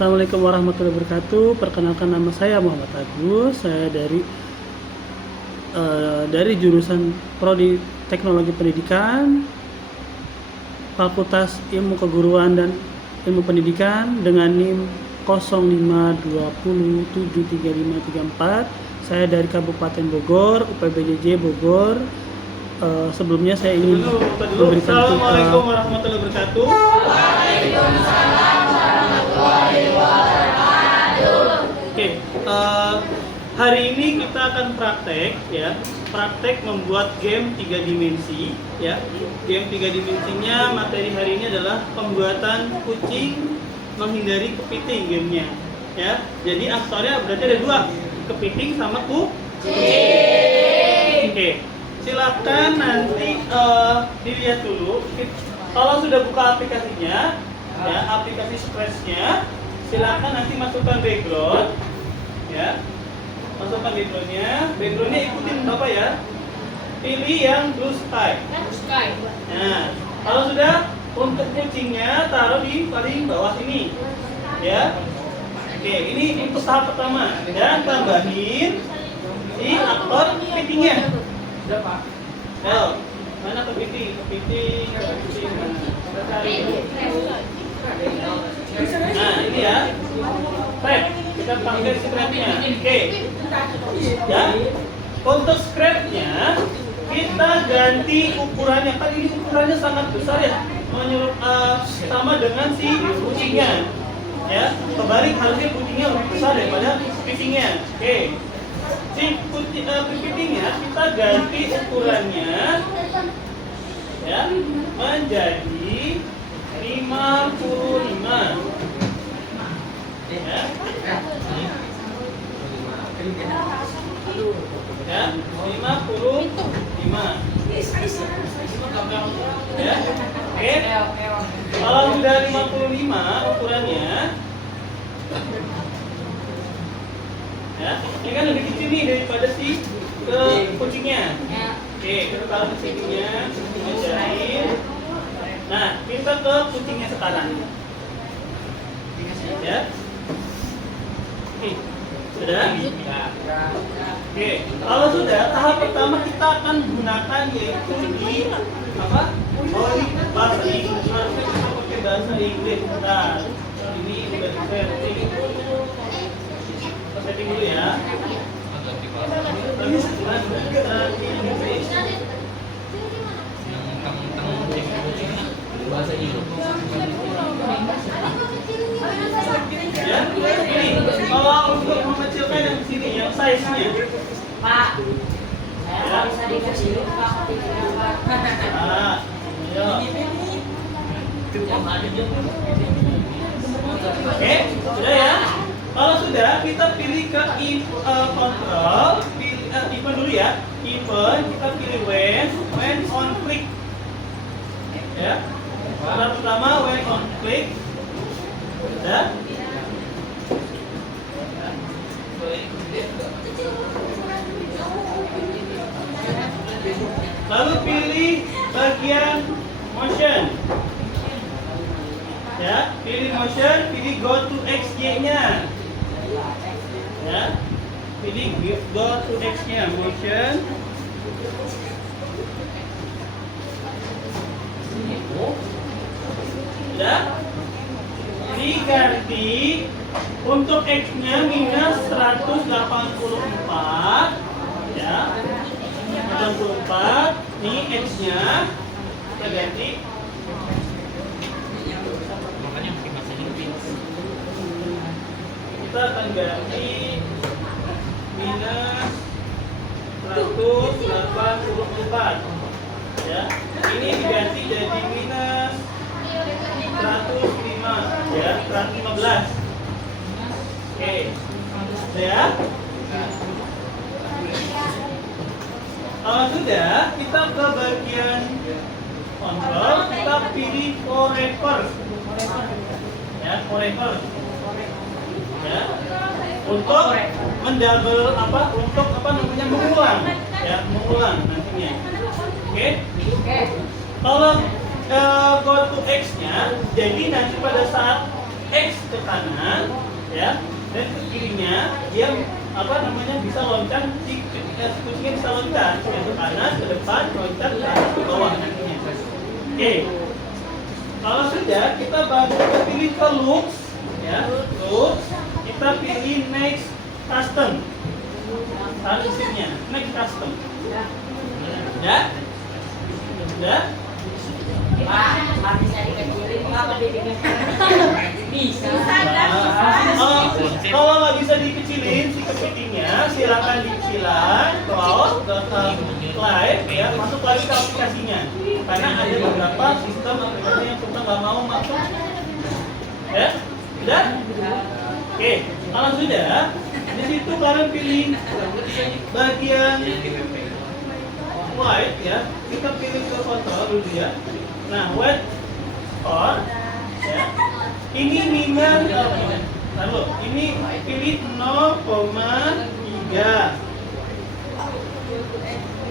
Assalamualaikum warahmatullahi wabarakatuh. Perkenalkan, nama saya Muhammad Agus. Saya dari jurusan Prodi Teknologi Pendidikan, Fakultas Ilmu Keguruan dan Ilmu Pendidikan dengan NIM 0520735534. Saya dari Kabupaten Bogor, UPBJJ Bogor. Sebelumnya saya ingin memberikan Assalamualaikum warahmatullahi wabarakatuh. Waalaikumsalam warahmatullahi wabarakatuh. Oke, hari ini kita akan praktek membuat game 3 dimensi ya. Game 3 dimensinya, materi hari ini adalah pembuatan kucing menghindari kepiting gamenya ya. Jadi aktornya berarti ada 2, kepiting sama kucing. Oke. Silakan nanti dilihat dulu. Kalau sudah buka aplikasinya, ya aplikasi Scratch-nya, silakan nanti masukkan background, ya. Masukkan backgroundnya. Backgroundnya ikutin Bapak ya. Pilih yang blue sky. Nah, kalau sudah, untuk kucingnya taruh di paling bawah sini, ya. Oke, ini untuk tahap pertama. Dan tambahin si aktor kepitingnya. Oh, mana kepiting? Kita cari. Nah, ini ya. Scrap. Kita panggil scrapnya. Oke. Ya. Untuk scrapnya kita ganti ukurannya. Kan ini ukurannya sangat besar ya. Sama dengan si kucingnya. Ya. Kebalik, harusnya kucingnya lebih besar daripada kepitingnya. Oke. Si kepitingnya kita ganti ukurannya ya menjadi 55 ya. Ya, 55 ya. Oke. Kalau sudah 55 ukurannya ya, ini kan lebih kecil nih daripada si kucingnya. Oke, kita taruh ke sininya, kucingnya jahit. Nah, kita ke kucingnya sekarang. Ya. Oke, sudah? Oke, kalau sudah, tahap pertama kita akan gunakan yaitu di apa? Oh, ini bahasa Inggris. Harusnya kita pakai bahasa Inggris. Nah, ini udah setting. Setting dulu ya. Bahasa Inggris. Ya, ini kalau untuk mengecilkan yang sini yang size-nya. Pak, saya bisa dikasih Pak. Ah, iya. Oke, sudah ya. Kalau sudah, kita pilih ke control, event dulu ya. Event, kita pilih when on click. Ya. Tahap pertama when on click. Sudah. Lalu pilih bagian motion. Ya, pilih motion, pilih go to XY-nya. Ya. Pilih go to X-nya, motion. Ya. Diganti untuk X-nya minus 184. Ya. 184. Ini X-nya kita ganti. Kita akan ganti minus 184 ya. Ini diganti jadi minus 105 ya, 115. Oke. Ya. Kalau sudah, kita ke bagian kontrol, kita pilih forever. Ya, forever. Ya. Untuk mendouble mengulang ya, mengulang nantinya. Oke? Kalau go to X-nya, jadi nanti pada saat X ke kanan, dia bisa loncat si kucingnya bisa loncat ke kanan, ke depan, loncat ke atas, ke bawah nantinya. Oke. Kalau sudah kita pilih ke looks, ya, looks, kita pilih next custom. Transitionnya next custom. Ya, ya. Pak, bisa dikecilin Pak, apa dibikin? Bisa. Kalau nggak bisa dikecilin si kepitingnya, silakan dikecilan, close, live, ya, masuk lagi ke aplikasinya. Karena ada beberapa sistem aplikasi yang kita nggak mau masuk. Ya, sudah? Oke, kalau sudah, di situ kalian pilih bagian white, ya. Kita pilih ke foto dulu ya. Nah, white or, ya. Ini minimal, lalu ini pilih 0,3.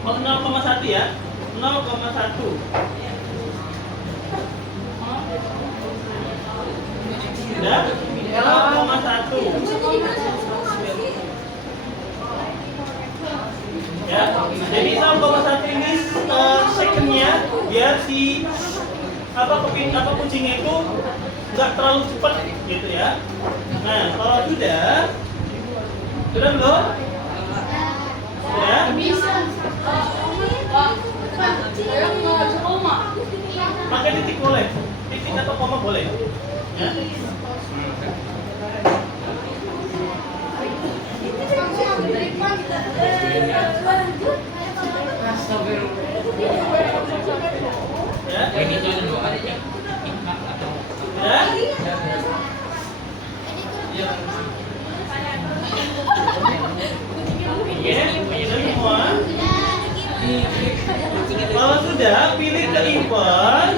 Oh, 0,1 ya. 0,1. Sudah? 0,1. Ya, jadi 0,1 ini secondnya biar si kucingnya itu nggak terlalu cepat gitu ya. Nah, kalau sudah belum? Sudah? Pakai titik boleh, titik atau koma boleh. Ya. Ya. Semua. Kalau sudah, pilih ke event,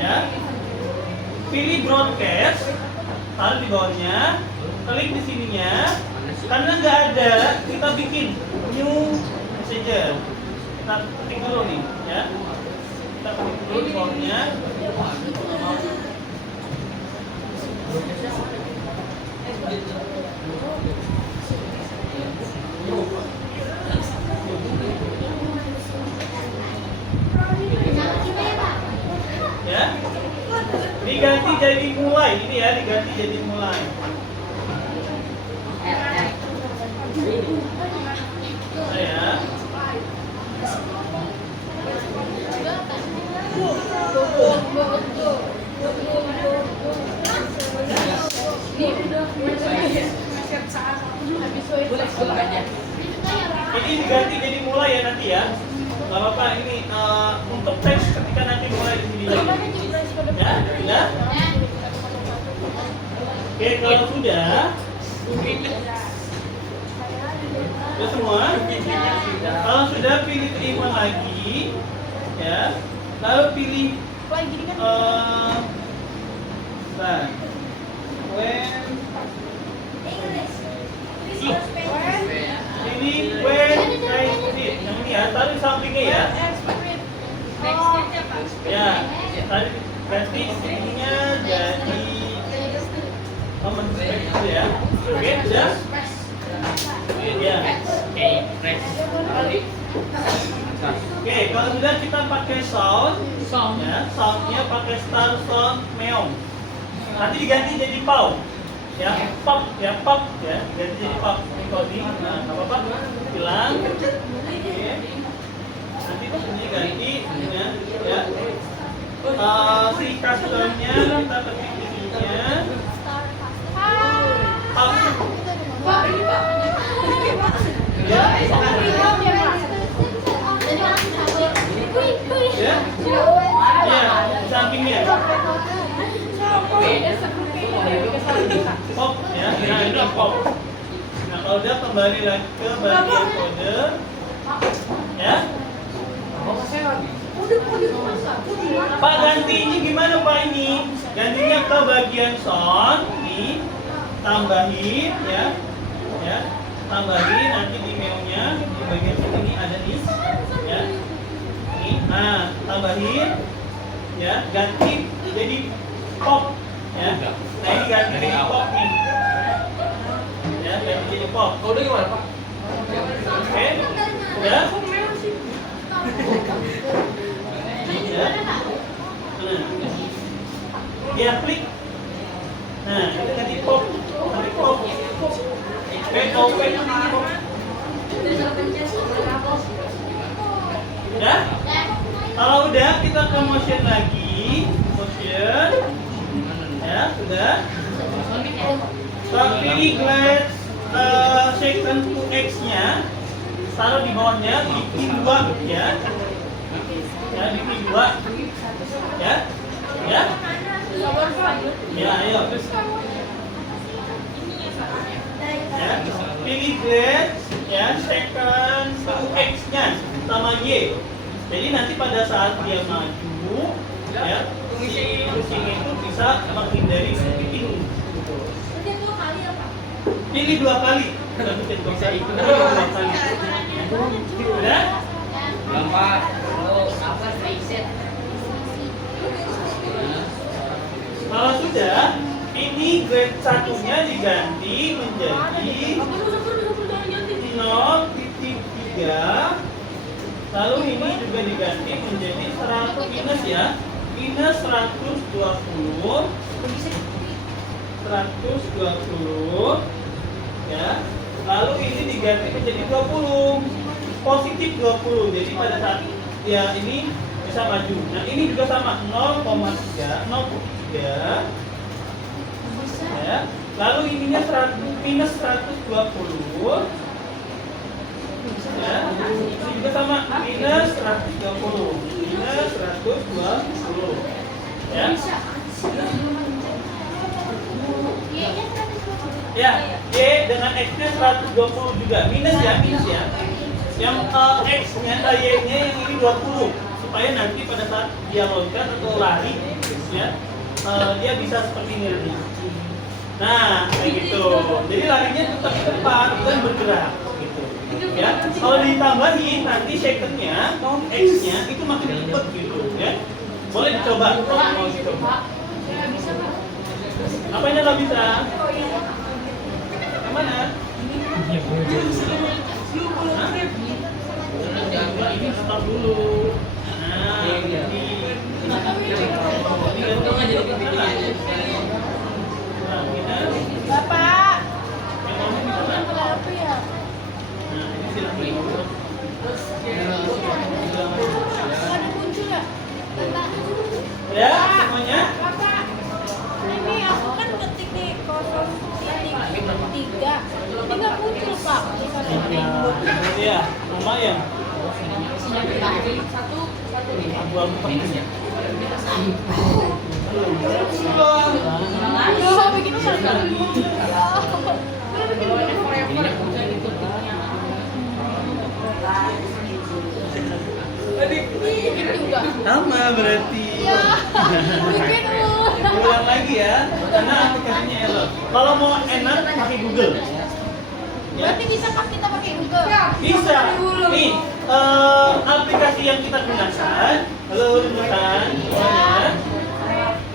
ya, pilih broadcast, taruh di bawahnya, klik di sininya. Karena nggak ada, kita bikin new messenger. Kita ketik dulu nih, ya. Kita ketik dulu di bawahnya. Ya, diganti jadi mulai ini ya, diganti jadi mulai. Ya. Ini diganti jadi mulai ya nanti ya. Gak apa-apa ini untuk teks ketika nanti mulai di sini lagi. Ya, sudah. Oke, kalau sudah semua. Kalau sudah pilih terima lagi, ya. Lalu pilih ini when I sit. Yang ini ya, taruh di sampingnya ya. Ya, tadi ganti ininya jadi momen itu ya. Oke, sudah. Ya. Oke, kalau sudah kita pakai sound, ya, soundnya pakai star sound meong. Nanti diganti jadi pau, ya, pop, ya, ganti jadi pop. Encoding, nah, nggak apa-apa, hilang. Oke. Nanti ini ganti, ya. Si customnya kita ketik di sininya. Ya. Ya, sampingnya. Pop, ya. Nah, ini pop. Nah, kalau udah kembali lagi ke bagian kode, ya. Pak, gantinya gimana Pak ini? Gantinya ke bagian sound, nih, tambahin, ya. Tambahin nanti di menunya di bagian sini ada nih, ya. Nah, tambahin, ya, ganti jadi pop, ya. Nah, ini ganti jadi pop nih, ya. pop. Oh, udah gimana, Pak? Oke, udah. Ya. Nah, dia klik. Nah, itu nanti pop, nanti pop. POP. Ya. Kalau udah kita ke motion lagi, motion. Ya, sudah. Pilih glass second to X-nya, taruh di bawahnya, di 2 ya. Ya, di 2. Ya. Ya. Ya, ayo. Ya, pilih glass ya, second to X-nya sama Y. Jadi nanti pada saat dia maju, ya, si kucing itu bisa menghindari kepiting. Pilih 2 kali. Bisa ikut 2 kali. Udah? Bapak. Kalau sudah, ini grade 1-nya diganti menjadi 0,3. Lalu ini juga diganti menjadi 100 minus ya. Minus 120. 120 ya. Lalu ini diganti menjadi 20. Positif 20. Jadi pada saat ya ini bisa maju. Nah, ini juga sama 0,3 ya. Lalu ininya 100 minus 120 ya. Ini juga sama minus 120 minus 120 ya. Ya, Y dengan X-nya 120 juga. Minus ya, minus ya. Yang X-nya, Y-nya yang ini 20. Supaya nanti pada saat dia loncat atau lari, ya, dia bisa seperti ini nanti. Nah, kayak gitu. Jadi larinya tetap ke depan dan bergerak. Gitu. Ya, kalau ditambahin nanti second-nya, X-nya itu makin cepat gitu. Ya, boleh dicoba. Mau dicoba. Apanya nggak bisa? Mana? Ini stop dulu. Nah, ini. Bapak, Nah, apa ya? ini silakan. Ada muncul ya? Ya, semuanya. Bapak, ini aku kan ketik nih 0,3. Ini nggak muncul Pak. Iya, lumayan. Buang penting. Udah begini kan? Bikin juga. Sama berarti. Ya, bikin Ulang lagi ya, karena aplikasinya error. Kalau mau enak pakai Google. Ya. Berarti bisa Pak kita pakai Google. Bisa. Nih, aplikasi yang kita gunakan, halo rekan, semuanya.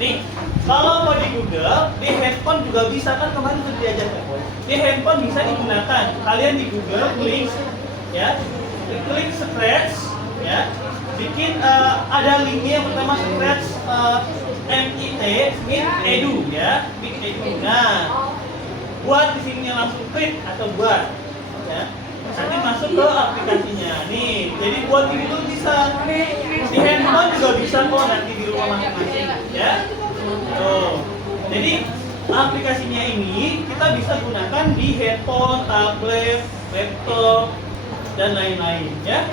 Nih, kalau mau di Google, di handphone juga bisa kan kemarin sudah diajarkan. Di handphone bisa digunakan. Kalian di Google klik, ya, klik Scratch, ya, bikin ada linknya yang pertama Scratch MIT Meet Edu, ya, Meet Edu. Nah, buat di sini langsung klik atau buat, ya. Nanti masuk ke aplikasinya. Nih, jadi buat ini tuh bisa di handphone juga bisa kok nanti di rumah masing-masing, ya. Tuh. Jadi aplikasinya ini kita bisa gunakan di handphone, tablet, laptop, dan lain-lain, ya.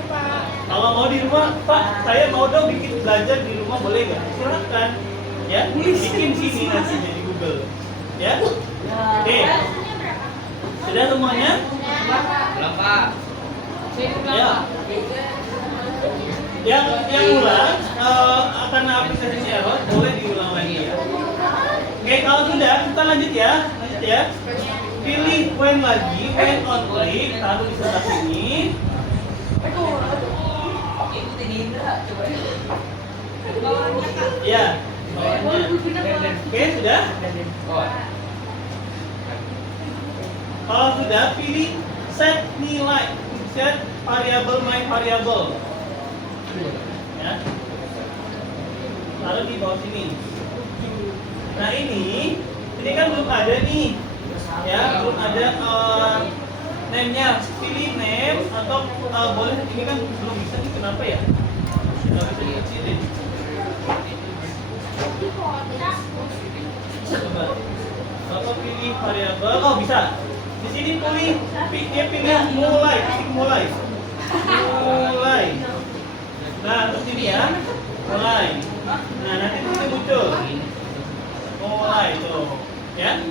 Kalau mau di rumah, Pak, saya mau dong bikin belajar di rumah, boleh nggak? Silakan, ya. Bikin sini nantinya di Google, ya. Oke. Sudah semuanya? Belum, Pak. Ya. Yang ulang karena aplikasinya error, boleh diulang lagi ya. Oke, kalau sudah kita lanjut ya. Lanjut ya. Pilih when lagi, when on click, taruh di sebelah sini. Ya. Oke, sudah? Kalau sudah, pilih set nilai, set variabel my variable. Ya. Taruh di bawah sini. Nah ini kan belum ada nih, ya belum ada name-nya. Pilih name atau boleh ini kan belum bisa nih, kenapa ya? Nggak bisa dikecilin. Coba. Bapak pilih variabel, oh bisa. Di sini dia pilih mulai, titik mulai. Mulai. Nah, terus ini ya, mulai. Nah, nanti itu muncul. Mulai tuh, ya.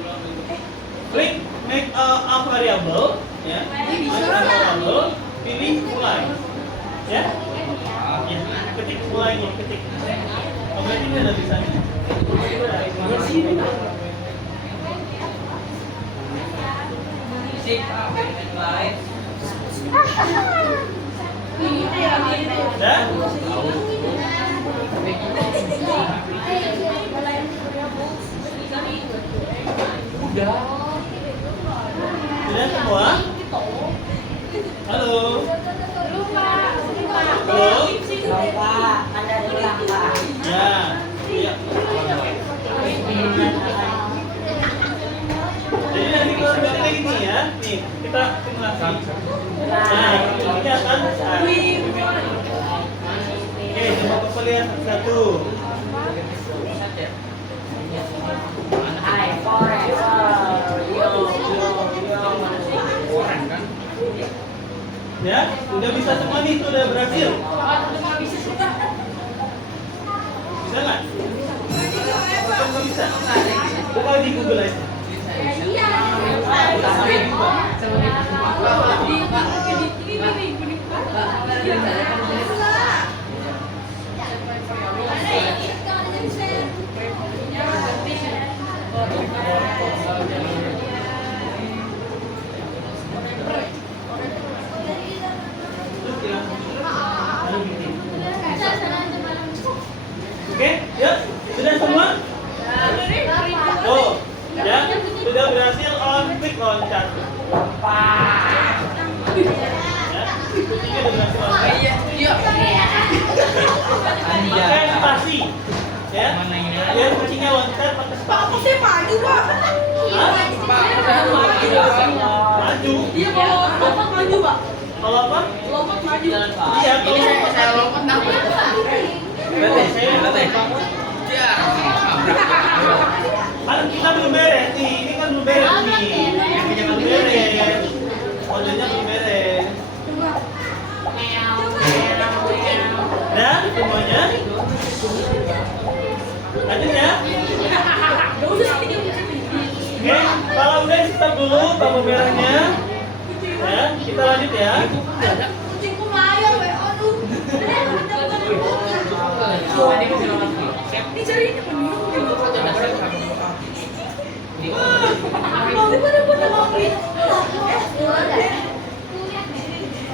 Klik make a variable, ya. Make a variable, pilih mulai. Ya. Ya, ketik mulainya, ketik. Oh, berarti ini udah bisa nih. Sip, baik. Dah? Sudah semua? Halo? Halo? Pak, Anda hilang, Pak. Ya. Iya. Jadi nanti kalau sudah kayak gini ya, nih kita simulasi. Nah, ini akan oke, coba Bapak lihat satu. Hai, forever. Yo. Ya, udah bisa semua nih, itu udah berhasil. Bisa nggak? Atau nggak bisa? Buka di Google aja. Oke, ya, sudah semua? Oh, ya, sudah berhasil klik loncat. Ya, ini udah berhasil loncat. Pakai spasi, ya. Biar kucingnya loncat pakai spasi. Hah? Maju. Kalau apa? Iya, kalau Saya lompat apa? Ya. kan kita belum beres nih, ini kan belum beres nih. Belum beres. Modelnya belum beres. Dan semuanya. Lanjut ya. Oke, kalau udah stop dulu tombol merahnya. Ya, kita lanjut ya.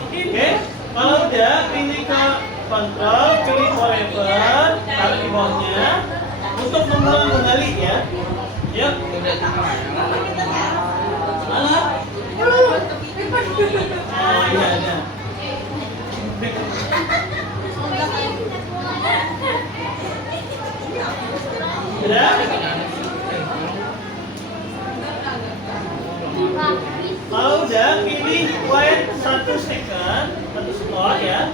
Oke, kalau udah pilih ke kontrol, pilih forever, taruh di bawahnya untuk mengulang kembali ya. Yuk. Mana? Oh iya ada. Sudah? Kalau udah pilih wait 1 second, 1 slot ya.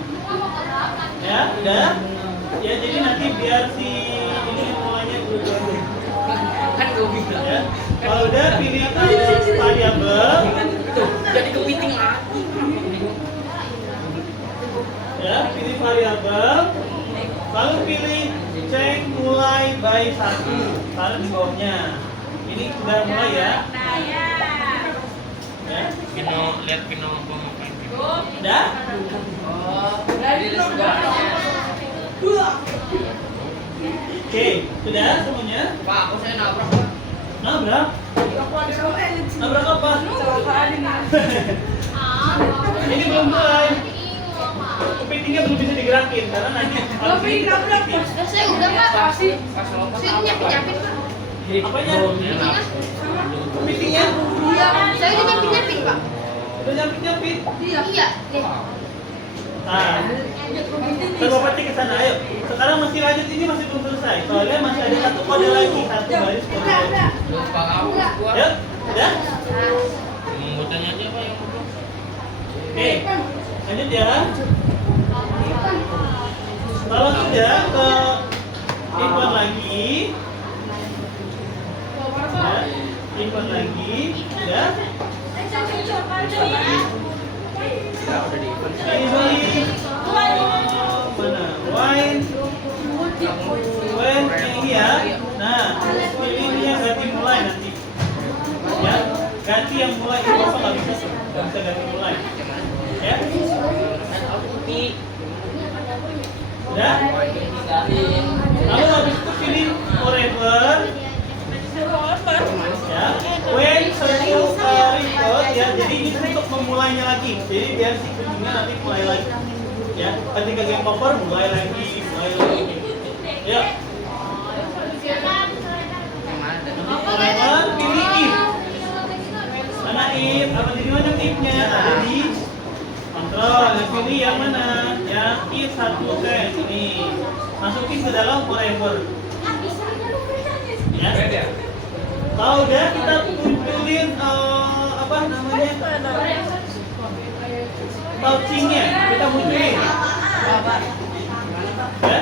Ya, udah. Ya, jadi nanti biar si ini mulainya dulu. Kan gue bilang. Ya. Kalau udah pilih variabel. Jadi kepiting lagi. Ya, pilih variabel. Lalu pilih check mulai by 1. Taruh di bawahnya. Ini udah mulai ya. Ya. Lihat Pino ngapain. Udah? Jadi semuanya. Oke, sudah semuanya? Pak, aku saya nabrak, Pak. Nabrak? Nabrak apa? Ini belum mulai. Kepitingnya belum bisa digerakin karena nanti harus digerakin. Saya udah Pak. Pas lompat Saya nyapin-nyapin Pak. Apanya? Kepitingnya? Iya, saya juga nyapin-nyapin. nyapit. Iya. Deh. Nah, Bapak cek ke sana, ayo. Sekarang masih lanjut, ini masih belum selesai. Soalnya masih ada satu kode lagi, satu baris kode lagi. Lupa hapus gua. Yuk, udah? Mau tanya aja Pak yang ngobrol. Oke, lanjut ya. Kalau sudah ke import lagi, ya, import lagi, ya. Ini mana? Wine, when ini ya. Nah, ini yang ganti mulai nanti. Ya, ganti yang mulai itu apa nggak bisa? Nggak bisa ganti mulai. Ya, udah. Lalu habis itu pilih forever. Ya, when satu record ya. Jadi ini untuk memulainya lagi. Jadi biar si kucingnya nanti mulai lagi. Ya, ketika game over mulai lagi. Ya. Forever pilih if. Mana if? Apa jadi mana if-nya? Ada di kontrol. Dan pilih yang mana? Yang if satu kayak ini. Masukin ke dalam forever. Ya. Kalau udah kita munculin apa namanya? Touchingnya kita munculin. Ya.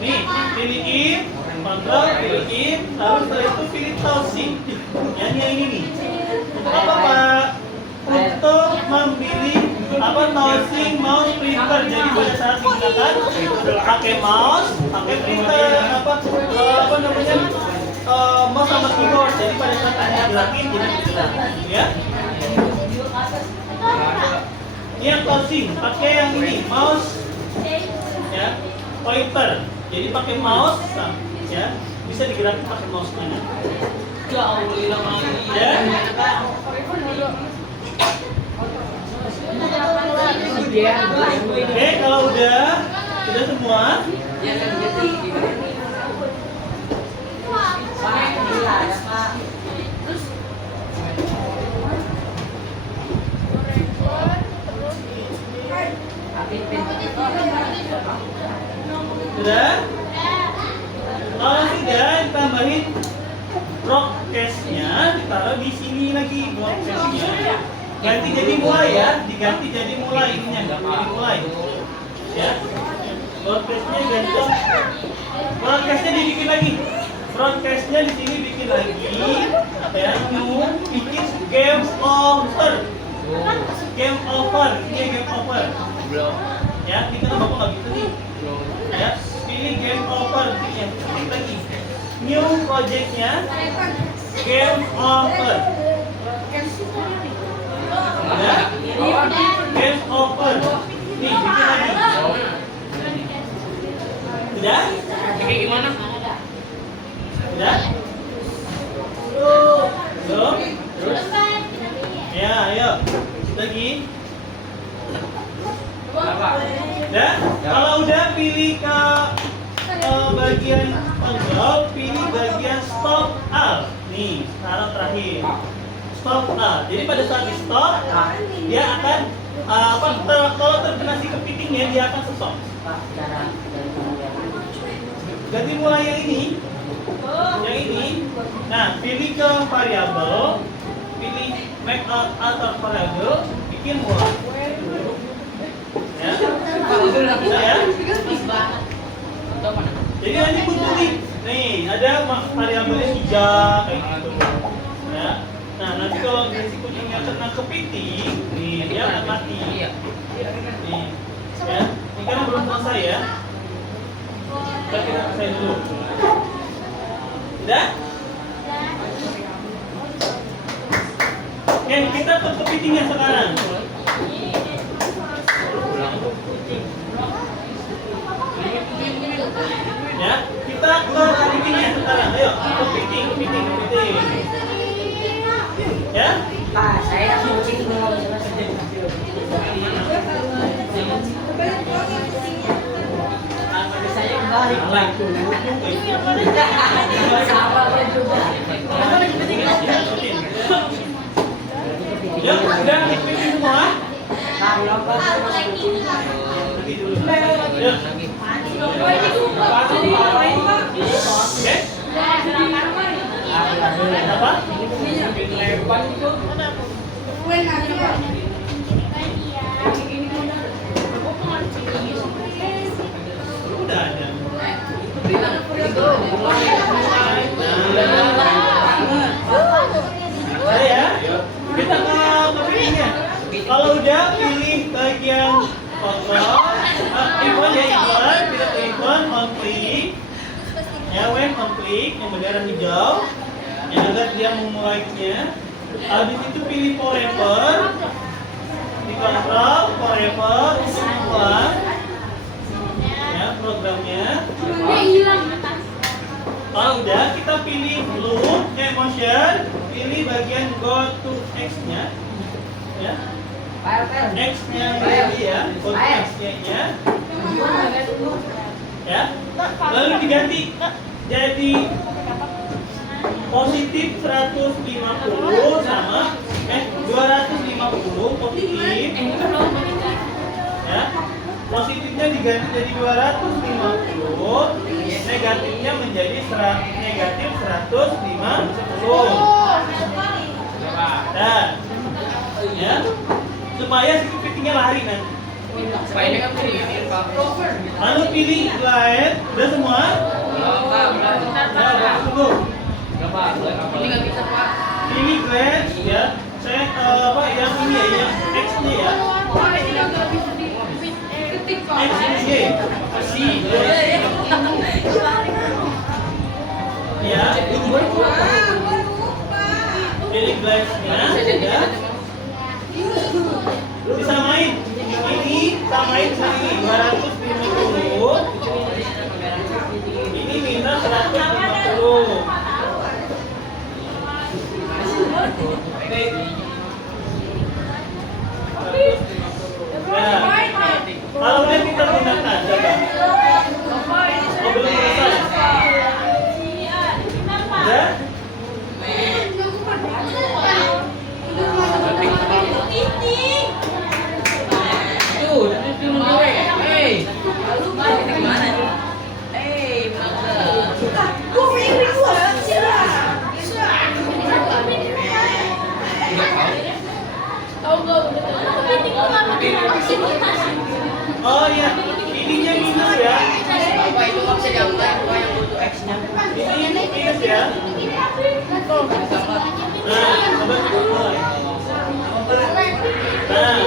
Nih, pilih if, kontrol, pilih if, lalu setelah itu pilih touching. Yang ini nih. Apa Pak? Untuk memilih apa touching mouse printer. Jadi pada saat digunakan pakai mouse, pakai printer, apa namanya? Mouse sama keyboard. Jadi pada saat Anda gerakin jadi bisa, ya. Ini yang touching, pakai yang ini, mouse, ya, pointer. Jadi pakai mouse, ya, bisa digerakin pakai mouse-nya. Ya. Oke, kalau udah semua. Sudah? Kalau sudah, ditambahin broadcast-nya, ditaruh di sini lagi broadcast-nya. Ganti jadi mulai ya, diganti jadi mulai ininya, nggak jadi mulai. Ya, broadcast-nya ganti. Broadcast-nya dibikin lagi. Broadcast-nya di sini bikin lagi. Ya, new, bikin game over. Game over, ini game over. Belum. Ya, kita nggak nggak gitu nih. Belum. Ya, pilih game over, pilih lagi. New project-nya game over. Ya, game over. Nih, bikin lagi. Udah? Kayak gimana? Udah? Belum? Ya, ayo. Lagi. Udah? Kalau udah pilih ke bagian control, pilih bagian stop all. Nih, sekarang terakhir. Stop all. Jadi pada saat di stop, dia akan kalau terkena si kepitingnya dia akan stop. Ganti mulai yang ini. Yang ini. Nah, pilih ke variabel, pilih make alter variable, bikin mulai. Ya. Ya. Jadi nanti muncul nih ada variabelnya 3 kayak gitu. Ya. Nah, nanti kalau si kucingnya kena kepiting, nih dia akan mati. Nih. Ya. Ini kan belum selesai ya. Kita selesai dulu. Udah? Oke, kita ke kepitingnya sekarang. Ya, kita ke kepitingnya sekarang. Ayo, kepiting. Ya? Pak, saya kucing mau saya balik lagi. Sama juga. Ya. Udah ikuti semua? Lagi dulu. Yuk. Oke. Apa? Udah ada. Nah, ya. Kita ke pilihnya. Kalau udah pilih bagian kontrol, ikon ya ikon, kita ke ikon on click. Ya, when on click yang bendera hijau, yang agar dia memulainya. Habis itu pilih forever, di kontrol forever untuk mengulang ya programnya. Kalau udah kita pilih loop motion, pilih bagian go to X-nya, ya. X-nya tadi ya, go to X-nya, ya. Lalu diganti jadi positif 150 sama 250 positif, ya. Positifnya diganti jadi 250, negatifnya menjadi negatif 150. Dan ya, supaya si kepitingnya lari nanti. Supaya dia kan pilih Pak. Lalu pilih glide, udah semua? Ya, tunggu. Ini nggak bisa Pak. Pilih glide, ya. Saya apa yang ini ya, yang X-nya ya. X-Y. Ya, pilih glide-nya, ya. Disamain. Ini samain sini 250. Ini minus 150. Nah, kalau udah kita gunakan, coba. Oh, belum selesai. Udah? Tuh, dari film gue. Hey. Gimana? Hey, Oh iya, ininya minus ya. Apa itu nggak bisa diambil? Apa yang butuh X-nya? Ini minus ya. Nah, coba mulai. Nah,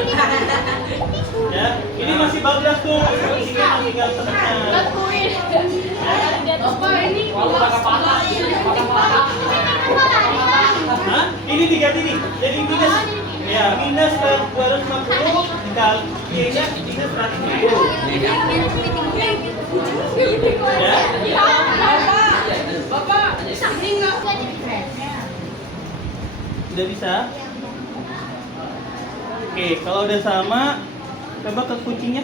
ya, ini masih bablas tuh. Tinggal tekan. Hah? Ini diganti nih, jadi minus. Ya, minus ke 250 kalinya minus 150. Ya. Sudah bisa? Oke, kalau udah sama, coba ke kucingnya.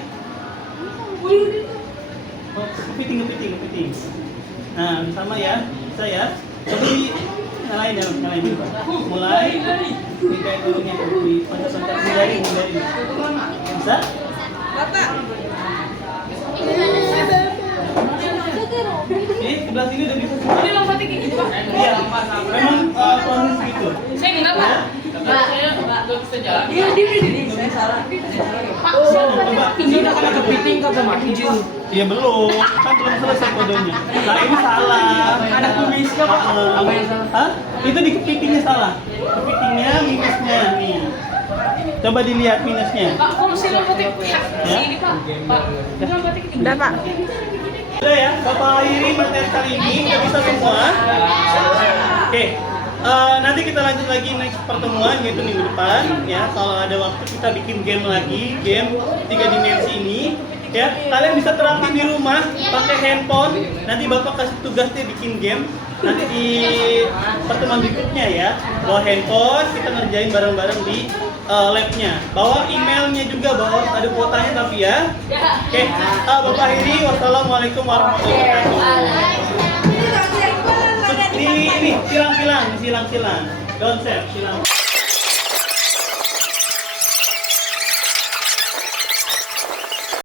Oh, kepiting. Nah, udah sama ya, bisa ya. Coba nyalain dulu. Mulai. Ini kayak dulunya di pencet-pencet hindari. Bisa? Ini sebelah sini udah bisa semua. Ini lompatnya kayak gitu, Pak. Iya, memang proses gitu. Saya enggak, Pak. Saya nggak bisa jalan. Iya, dia saya salah. Pak, Coba. Ini udah kena kepiting kok sama hijau. Iya belum, kan belum selesai kodenya. Nah ini salah. Ada kumisnya, Pak. Apa yang salah? Hah? Itu di kepitingnya salah. Kepitingnya minusnya nih. Coba dilihat minusnya. Pak, kalau si lompatnya Ya. ini, Pak. Pak, lompatnya kayak Udah, Pak. Udah ya, Bapak akhiri materi kali ini. Udah bisa semua. Oke. Nanti kita lanjut lagi next pertemuan yaitu minggu depan ya. Kalau ada waktu kita bikin game lagi, game 3 dimensi ini ya. Kalian bisa terapin di rumah pakai handphone. Nanti Bapak kasih tugasnya bikin game. Nanti di pertemuan berikutnya ya. Bawa handphone, kita ngerjain bareng-bareng di labnya. Bawa emailnya juga, bawa ada kuotanya tapi ya. Oke, Bapak akhiri. Wassalamualaikum warahmatullahi wabarakatuh. Ini silang-silang, don't save, silang.